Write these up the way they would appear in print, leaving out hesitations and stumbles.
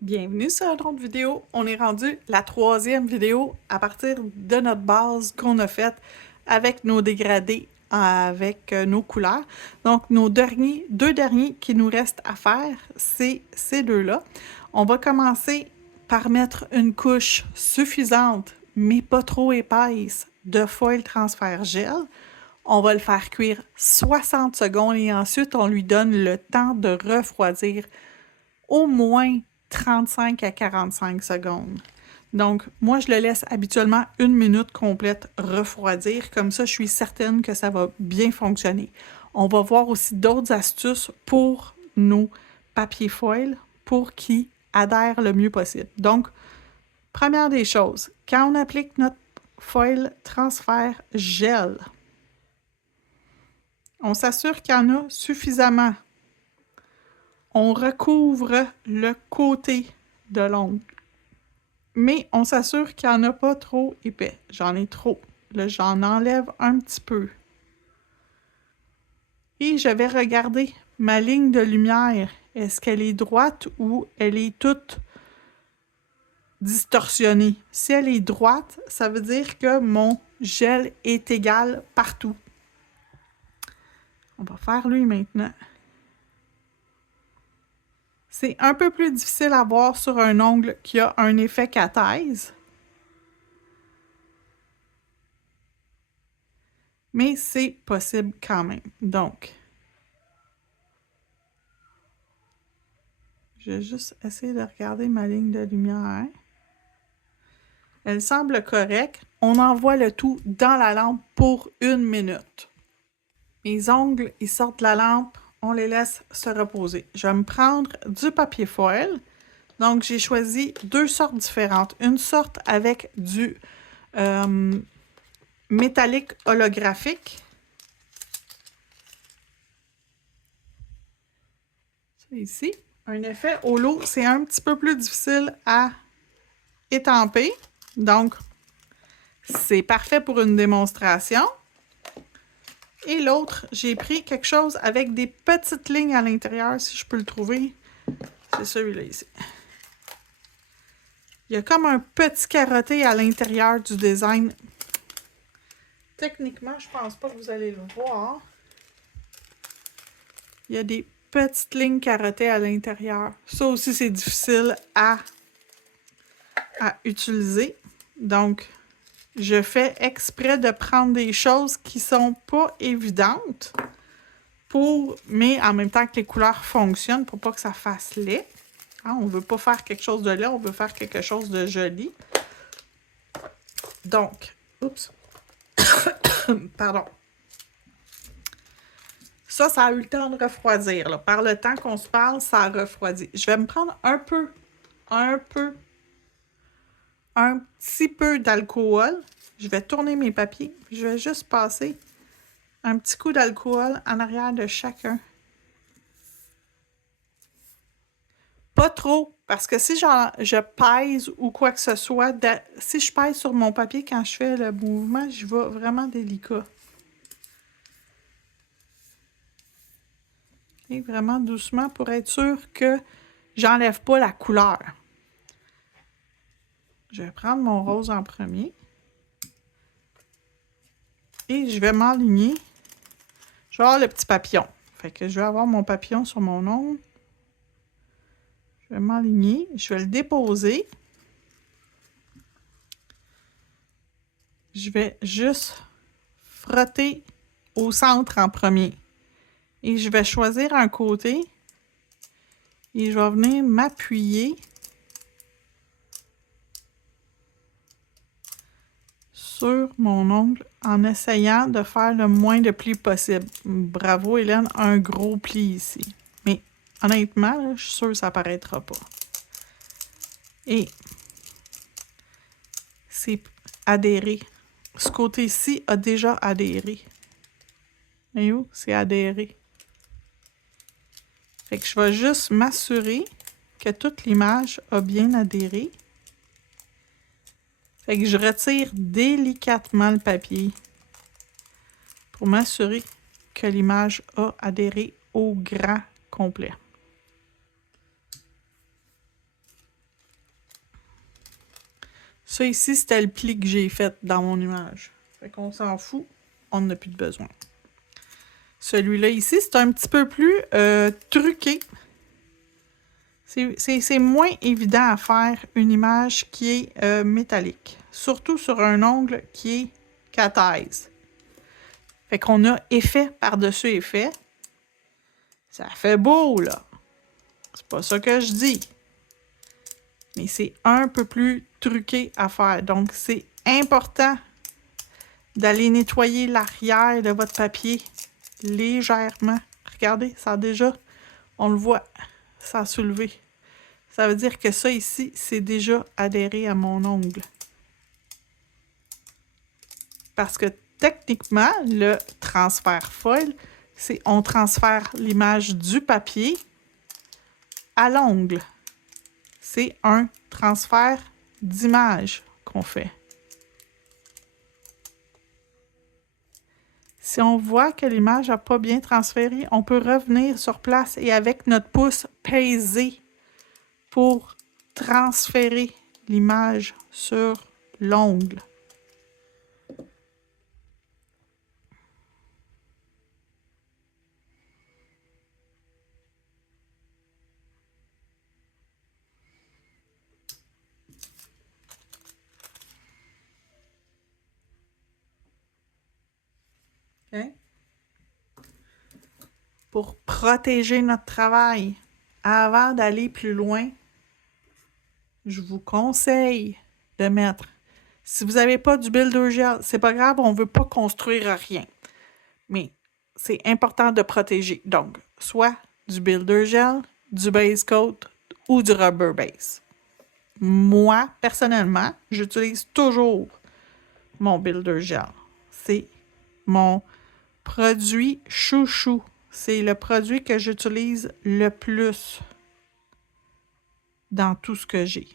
Bienvenue sur une autre vidéo. On est rendu la troisième vidéo à partir de notre base qu'on a faite avec nos dégradés, avec nos couleurs. Donc, nos deux derniers qui nous restent à faire, c'est ces deux-là. On va commencer par mettre une couche suffisante, mais pas trop épaisse, de foil transfert gel. On va le faire cuire 60 secondes et ensuite on lui donne le temps de refroidir au moins 35 à 45 secondes. Donc, moi, je le laisse habituellement 1 minute complète refroidir. Comme ça, je suis certaine que ça va bien fonctionner. On va voir aussi d'autres astuces pour nos papiers foil pour qu'ils adhèrent le mieux possible. Donc, première des choses, quand on applique notre foil transfert gel, on s'assure qu'il y en a suffisamment. On recouvre le côté de l'ongle. Mais on s'assure qu'il n'y en a pas trop épais. J'en ai trop. Là, j'en enlève un petit peu. Et je vais regarder ma ligne de lumière. Est-ce qu'elle est droite ou elle est toute distorsionnée? Si elle est droite, ça veut dire que mon gel est égal partout. On va faire lui maintenant. C'est un peu plus difficile à voir sur un ongle qui a un effet cathèse. Mais c'est possible quand même. Donc, je vais juste essayer de regarder ma ligne de lumière. Elle semble correcte. On envoie le tout dans la lampe pour 1 minute. Mes ongles, ils sortent de la lampe. On les laisse se reposer. Je vais me prendre du papier foil. Donc, j'ai choisi deux sortes différentes. Une sorte avec du métallique holographique. C'est ici. Un effet holo, c'est un petit peu plus difficile à étamper. Donc, c'est parfait pour une démonstration. Et l'autre, j'ai pris quelque chose avec des petites lignes à l'intérieur, si je peux le trouver. C'est celui-là ici. Il y a comme un petit carotté à l'intérieur du design. Techniquement, je pense pas que vous allez le voir. Il y a des petites lignes carottées à l'intérieur. Ça aussi, c'est difficile à utiliser. Donc, je fais exprès de prendre des choses qui sont pas évidentes mais en même temps que les couleurs fonctionnent pour pas que ça fasse laid. Hein, on veut pas faire quelque chose de laid, on veut faire quelque chose de joli. Donc, oups, pardon. Ça a eu le temps de refroidir. Là. Par le temps qu'on se parle, ça a refroidi. Je vais me prendre un petit peu d'alcool. Je vais tourner mes papiers. Je vais juste passer un petit coup d'alcool en arrière de chacun. Pas trop, parce que si je pèse ou quoi que ce soit, si je pèse sur mon papier quand je fais le mouvement, je vais vraiment délicat. Et vraiment doucement pour être sûr que j'enlève pas la couleur. Je vais prendre mon rose en premier. Et je vais m'aligner. Je vais avoir le petit papillon. Fait que je vais avoir mon papillon sur mon ongle. Je vais m'aligner. Je vais le déposer. Je vais juste frotter au centre en premier. Et je vais choisir un côté. Et je vais venir m'appuyer sur mon ongle en essayant de faire le moins de plis possible. Bravo Hélène, un gros pli ici. Mais honnêtement, là, je suis sûre que ça apparaîtra pas. Et c'est adhéré. Ce côté-ci a déjà adhéré. Et où? C'est adhéré. Fait que je vais juste m'assurer que toute l'image a bien adhéré. Fait que je retire délicatement le papier pour m'assurer que l'image a adhéré au grand complet. Ça ici, c'était le pli que j'ai fait dans mon image. Fait qu'on s'en fout, on n'en a plus de besoin. Celui-là ici, c'est un petit peu plus truqué. C'est moins évident à faire une image qui est métallique. Surtout sur un ongle qui est cataise. Fait qu'on a effet par-dessus effet. Ça fait beau, là. C'est pas ça que je dis. Mais c'est un peu plus truqué à faire. Donc, c'est important d'aller nettoyer l'arrière de votre papier légèrement. Regardez, ça a déjà, on le voit, ça a soulevé. Ça veut dire que ça ici, c'est déjà adhéré à mon ongle. Parce que techniquement, le transfert foil, c'est on transfère l'image du papier à l'ongle. C'est un transfert d'image qu'on fait. Si on voit que l'image n'a pas bien transféré, on peut revenir sur place et avec notre pouce peser pour transférer l'image sur l'ongle. Okay. Pour protéger notre travail, avant d'aller plus loin, je vous conseille de mettre, si vous n'avez pas du Builder Gel, c'est pas grave, on ne veut pas construire rien. Mais c'est important de protéger. Donc, soit du Builder Gel, du Base Coat ou du Rubber Base. Moi, personnellement, j'utilise toujours mon Builder Gel. C'est mon produit chouchou. C'est le produit que j'utilise le plus dans tout ce que j'ai.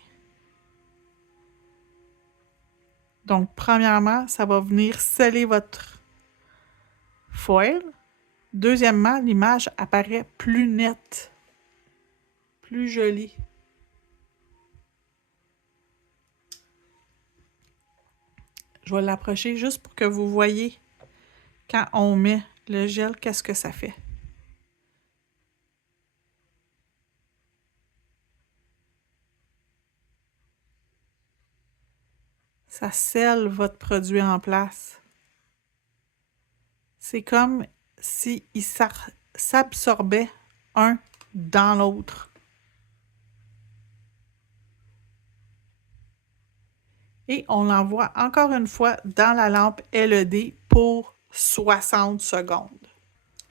Donc, premièrement, ça va venir sceller votre foil. Deuxièmement, l'image apparaît plus nette, plus jolie. Je vais l'approcher juste pour que vous voyez quand on met le gel, qu'est-ce que ça fait. Ça scelle votre produit en place. C'est comme s'il s'absorbait un dans l'autre. Et on l'envoie encore une fois dans la lampe LED pour 60 secondes.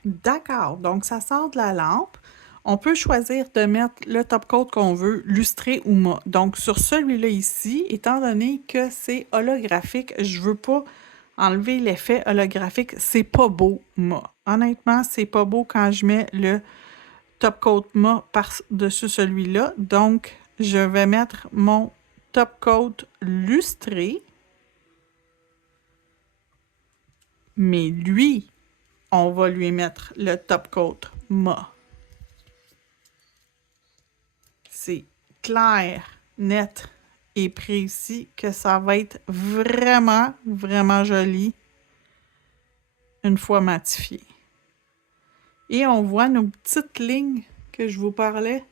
D'accord, donc ça sort de la lampe. On peut choisir de mettre le top coat qu'on veut, lustré ou mat. Donc sur celui-là ici, étant donné que c'est holographique, je ne veux pas enlever l'effet holographique. C'est pas beau mat. Honnêtement, c'est pas beau quand je mets le top coat mat par-dessus celui-là. Donc, je vais mettre mon top coat lustré. Mais lui, on va lui mettre le top coat mat. C'est clair, net et précis que ça va être vraiment, vraiment joli une fois matifié. Et on voit nos petites lignes que je vous parlais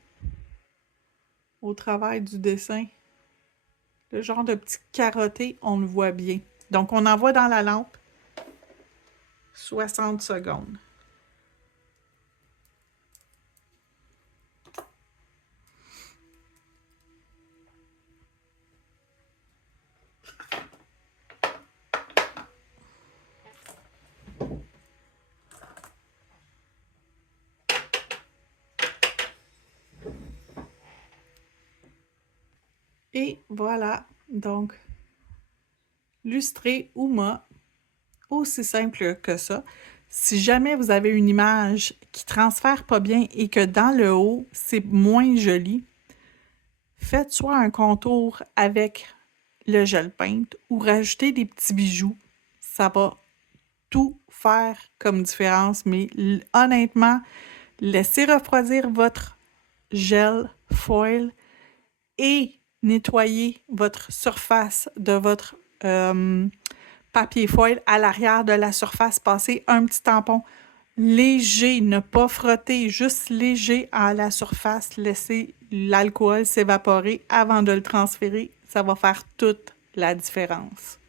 au travers du dessin. Le genre de petit carotté, on le voit bien. Donc, on envoie dans la lampe 60 secondes. Et voilà, donc, lustré ou mat, aussi simple que ça. Si jamais vous avez une image qui transfère pas bien et que dans le haut, c'est moins joli, faites soit un contour avec le gel paint ou rajoutez des petits bijoux. Ça va tout faire comme différence, mais honnêtement, laissez refroidir votre gel foil et nettoyer votre surface de votre papier foil à l'arrière de la surface. Passez un petit tampon léger, ne pas frotter, juste léger à la surface. Laissez l'alcool s'évaporer avant de le transférer. Ça va faire toute la différence.